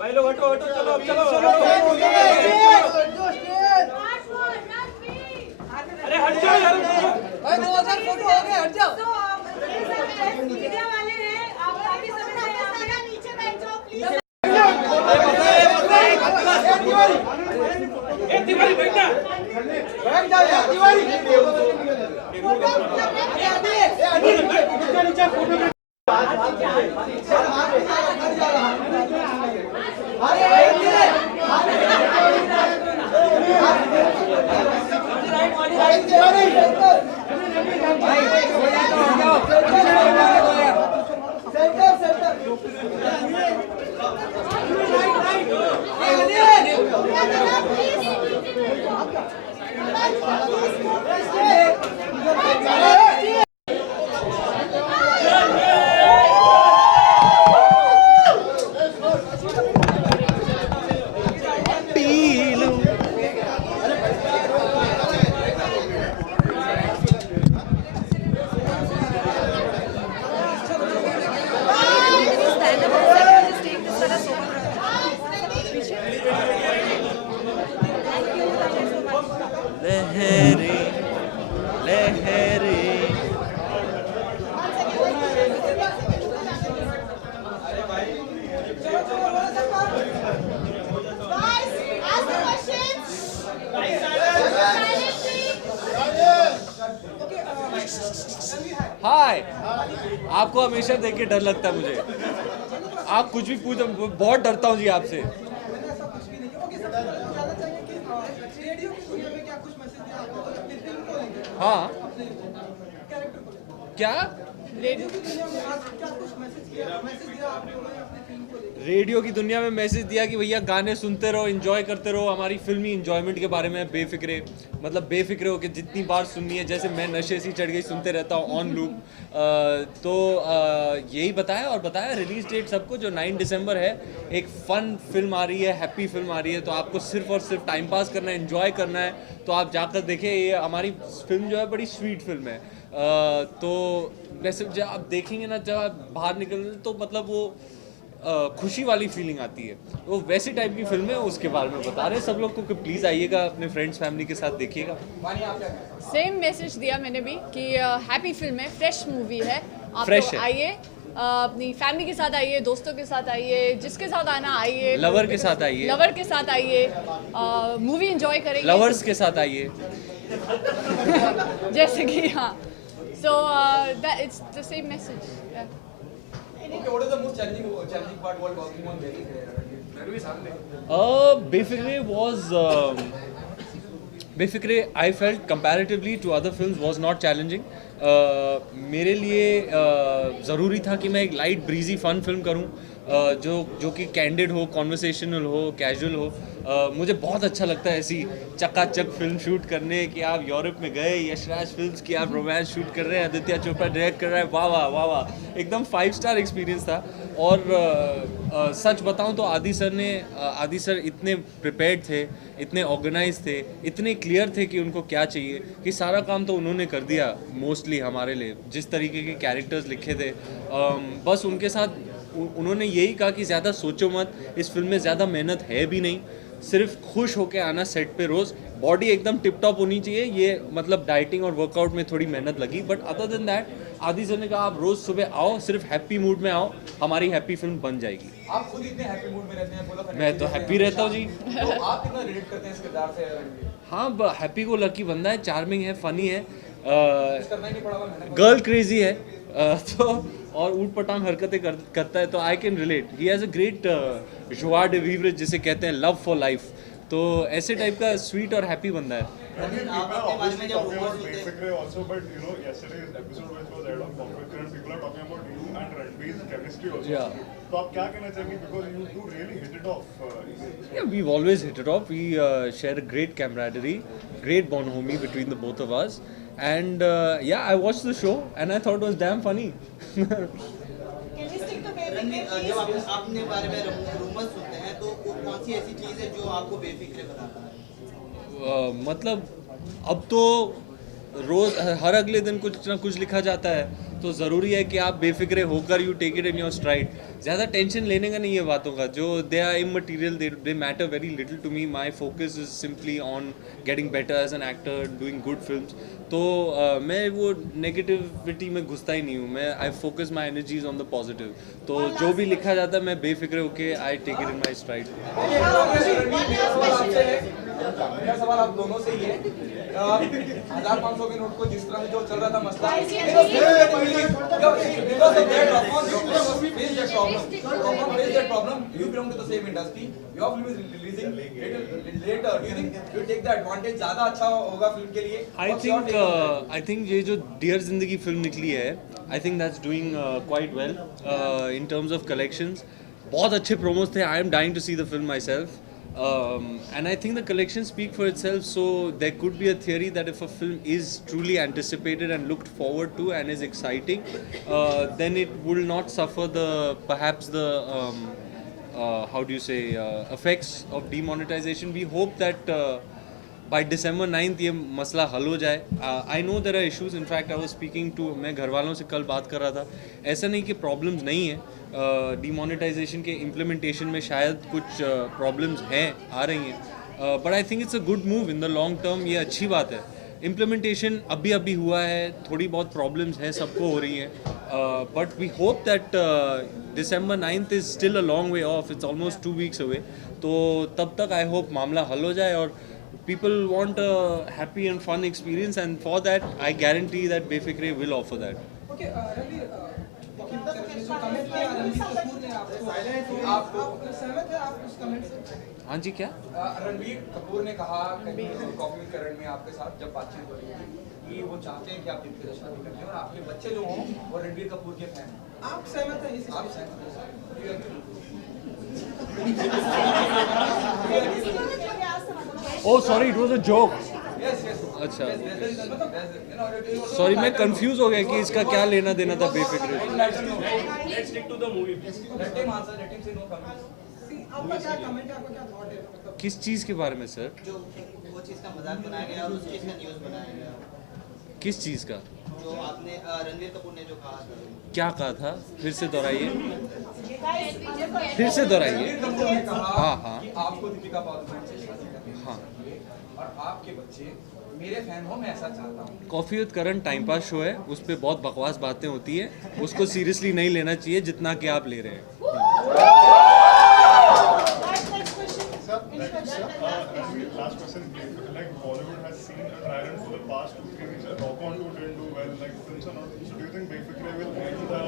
भाई लोग हटो हटो, चलो चलो अरे हट जाओ यार भाई 2000 फोटो हो गए, हट जाओ। मीडिया वाले हैं, आप काफी समय से यहाँ पे नीचे बैठ जाओ प्लीज। एक तिवारी बैठना, बैठ जाओ यार तिवारी। लहरे लहरे हाय, आपको हमेशा देख के डर लगता है मुझे। आप कुछ भी पूछो, बहुत डरता हूँ जी आपसे। हाँ क्या रेडियो की दुनिया में मैसेज दिया कि भैया गाने सुनते रहो, एंजॉय करते रहो, हमारी फिल्मी एंजॉयमेंट के बारे में बेफिक्रे, मतलब बेफिक्रे हो कि जितनी बार सुननी है, जैसे मैं नशे सी चढ़ गई सुनते रहता हूँ ऑन लूप। तो यही बताया, और बताया रिलीज डेट सबको जो 9 दिसंबर है। एक फन फिल्म आ रही है, हैप्पी फिल्म आ रही है, तो आपको सिर्फ और सिर्फ टाइम पास करना है, एंजॉय करना है, तो आप जाकर देखें। ये हमारी फिल्म जो है बड़ी स्वीट फिल्म है। तो वैसे जब आप देखेंगे ना, जब आप बाहर निकलेंगे तो मतलब वो खुशी वाली फीलिंग आती है। वो वैसी टाइप की फिल्म है, उसके बारे में बता रहे हैं सब लोग को कि प्लीज़ आइएगा, अपने फ्रेंड्स फैमिली के साथ देखिएगा। सेम मैसेज दिया मैंने भी कि हैप्पी फिल्म है, फ्रेश मूवी है, आप Fresh लोग है। आइए, अपनी फैमिली के साथ आइए, दोस्तों के साथ आइए, जिसके साथ आना आइए, लवर के साथ आइए, लवर के साथ आइए, मूवी एंजॉय करेंगे, लवर्स के साथ आइए। जैसे कि हाँ, so it's the same message. Okay, what is the most challenging part while working on Delhi? Befikre I felt comparatively to other films was not challenging. मेरे लिए ज़रूरी था कि मैं एक लाइट ब्रीजी फन फिल्म करूं, जो कि कैंडिड हो, कॉन्वर्सेशनल हो, कैजुअल हो। मुझे बहुत अच्छा लगता है ऐसी चकाचक फिल्म शूट करने, कि आप यूरोप में गए, यशराज फिल्म्स की आप रोमांस शूट कर रहे हैं, आदित्य चोपड़ा डायरेक्ट कर रहा है, वाह वाह वाह वाह, एकदम 5 स्टार एक्सपीरियंस था। और सच बताऊं तो आदि सर इतने प्रिपेयर्ड थे, इतने ऑर्गेनाइज थे, इतने क्लियर थे कि उनको क्या चाहिए, कि सारा काम तो उन्होंने कर दिया मोस्टली हमारे लिए। जिस तरीके के कैरेक्टर्स लिखे थे, बस उनके साथ उन्होंने यही कहा कि ज़्यादा सोचो मत, इस फिल्म में ज़्यादा मेहनत है भी नहीं, सिर्फ खुश होके आना सेट पे रोज़, बॉडी एकदम टिप टॉप होनी चाहिए। ये मतलब डाइटिंग और वर्कआउट में थोड़ी मेहनत लगी, बट अदर देन दैट आदि सर ने कहा आप रोज़ सुबह आओ, सिर्फ हैप्पी मूड में आओ, हमारी हैप्पी फिल्म बन जाएगी। आप खुद इतने हैप्पी मूड में रहते हैं, मैं तो हैप्पी रहता हूँ जी। तो आप कितना रिलेट करते हैं इस किरदार से? हाँ, हैप्पी को लकी बंदा है, चार्मिंग है, फनी है, करना ही नहीं पड़ा, मैंने गर्ल क्रेजी है, तो और ऊट पटांग हरकतें करता है, तो I can relate. He has a great joie de vivre जिसे कहते हैं, लव फॉर लाइफ। तो ऐसे टाइप का स्वीट और हैप्पी बंदा है। People are obviously talking about Befikre also, but you know, yesterday's episode which was aired on Conflict Current, people are talking about you and Ranveer's chemistry also. Yeah. तो आप क्या कहना चाहेंगे because you two really hit it off? Yeah, we've always hit it off. We share a great camaraderie, great bonhomie between the both of us. And yeah, I watched the show and I thought it was damn funny. Can we stick to Befikre, Ranveer, please? जब आप अपने बारे में rumours सुनते हैं तो वो कौन सी ऐसी चीज़ है जो आपको बेफिक्र बनाता है? मतलब अब तो रोज हर अगले दिन कुछ ना कुछ लिखा जाता है, तो ज़रूरी है कि आप बेफिक्रे होकर you take it in your stride. ज़्यादा टेंशन लेने का नहीं है बातों का, जो they are immaterial, they matter very little to me. My focus is simply on getting better as an actor, doing good films. तो मैं वो नेगेटिविटी में घुसता ही नहीं हूँ. मैं I focus my energies on the positive. तो जो भी लिखा जाता है मैं बेफिक्रे होके I take it in my stride. मेरा सवाल आप दोनों से ही है. 1500 के नोट को जिस तरह से जो चल रहा था मसला, you belong to the same industry, your film is releasing later, do you think you take the advantage, ज़्यादा अच्छा होगा फिल्म के लिए? I think ये जो डियर जिंदगी फिल्म निकली है, I think that's doing quite well in terms of collections. बहुत अच्छे promos थे. I am dying to see the film myself. And I think the collections speak for itself, so there could be a theory that if a film is truly anticipated and looked forward to and is exciting, then it will not suffer perhaps the how do you say effects of demonetization. We hope that by December 9th ये मसला हल हो जाए. I know there are issues. In fact, I was speaking to, मैं घर वालों से कल बात कर रहा था. ऐसा नहीं कि problems नहीं है. डिमोनेटाइजेशन के इम्प्लीमेंटेशन में शायद कुछ प्रॉब्लम्स हैं, आ रही हैं, but I think it's a good move in the long term. ये अच्छी बात है. इम्प्लीमेंटेशन अभी हुआ है, थोड़ी बहुत प्रॉब्लम्स हैं, सबको हो रही हैं, but we hope that December 9th is still a long way off. It's almost 2 weeks away. तो तब तक आई होप मामला हल हो जाए और people want a happy and fun experience, and for that I guarantee that Befikre will offer that. Okay, Ranveer, जो comment किया रणवीर कपूर ने आपको सहमत है आप उस कमेंट से? हाँ जी, क्या? रणवीर कपूर ने कहा कहीं कॉफी विद करण में आपके साथ जब बातचीत हो रही थी कि वो चाहते हैं कि आप दीपिका से शादी करें और आपके बच्चे जो हों वो रणवीर कपूर के फैन हैं. आप सहमत हैं इस? आप सहमत हैं? Oh, sorry, it was a joke. Yes. अच्छा, सॉरी मैं कंफ्यूज हो गया कि इसका क्या लेना देना था Befikre. Let's stick to the movie. Let him answer. Let him say no comment. आपका क्या कमेंट है, आपका क्या थॉट है? मतलब किस चीज़ के बारे में सर? जो वो चीज़ का मजाक बनाया गया और उस चीज़ का न्यूज़ बनाया गया. किस चीज़ का? जो आपने रणवीर कपूर ने जो कहा था. क्या कहा था? फिर से दोहराइए. फिर से दोहराइए. रणवीर कपूर ने कहा हाँ. कि आपको दीपिका पादुकोण से शादी करनी है. हाँ. और आपके बच्चे मेरे फैन हो, मैं ऐसा चाहता हूँ. Coffee with Karan time pass show है, उस पर बहुत बकवास बातें होती हैं, उसको सीरियसली नहीं लेना चाहिए जितना कि आप ले रहे हैं. Next question. Ranveer, last question. Like Bollywood has seen a try run for the past 2-3 weeks. Rock On 2 didn't do well. Like films are not. So do you think Befikre will end the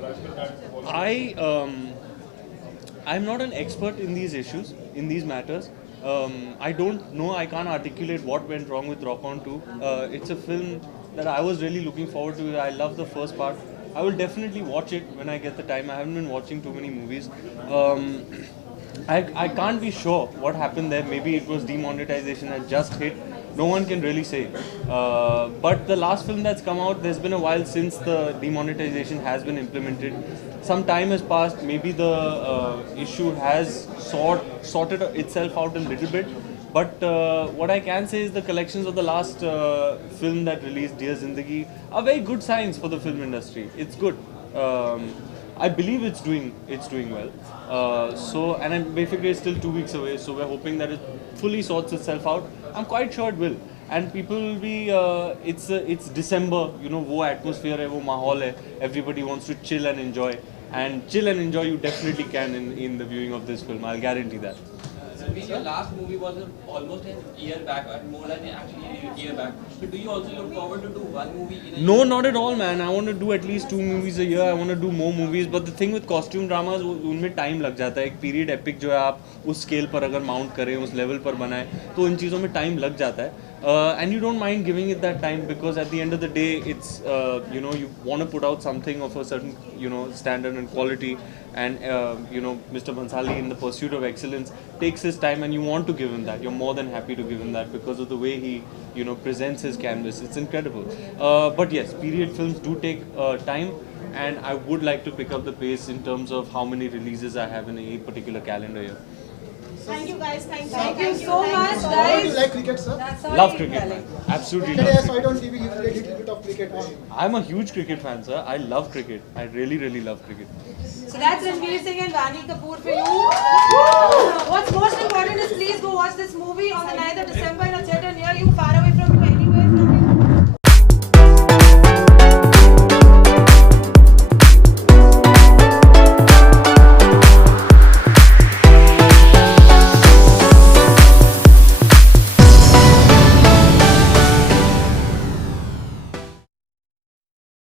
drastic act for Bollywood? I'm not an expert in these issues, in these matters. I don't know, I can't articulate what went wrong with Rock On 2. It's a film that I was really looking forward to. I love the first part. I will definitely watch it when I get the time. I haven't been watching too many movies. I can't be sure what happened there. Maybe it was demonetization that just hit. No one can really say. But the last film that's come out, there's been a while since the demonetization has been implemented. Some time has passed. Maybe the issue has sorted itself out a little bit. But what I can say is the collections of the last film that released, Dear Zindagi, are very good signs for the film industry. It's good. I believe it's doing well. And basically it's still 2 weeks away, so we're hoping that it fully sorts itself out. I'm quite sure it will. And people will be, it's December, you know, wo atmosphere hai, wo mahol hai. Everybody wants to chill and enjoy. And chill and enjoy you definitely can in the viewing of this film. I'll guarantee that. Your last movie was almost a year back, or more than actually a year back. So do you also look forward to do one movie in a year? No, not at all, man. I want to do at least 2 movies a year. I want to do more movies. But the thing with costume dramas, उनमें time लग जाता है. एक period epic जो है आप उस scale पर अगर mount करें, उस level पर बनाएं, तो इन चीज़ों में time लग जाता है. and you don't mind giving it that time, because at the end of the day, it's you know, you want to put out something of a certain, you know, standard and quality, and you know, Mr. Bhansali, in the pursuit of excellence, takes his time, and you want to give him that. You're more than happy to give him that because of the way he, you know, presents his canvas. It's incredible. But yes, period films do take time, and I would like to pick up the pace in terms of how many releases I have in a particular calendar year. Thank you guys. Thank you so much, How do guys. you like cricket, sir? Love cricket, man. Absolutely love Yesterday I cricket. saw it on TV. You played a little bit of cricket. I'm a huge cricket fan, sir. I love cricket. I really, really love cricket. So that's Ranveer Singh and Rani Kapoor for you.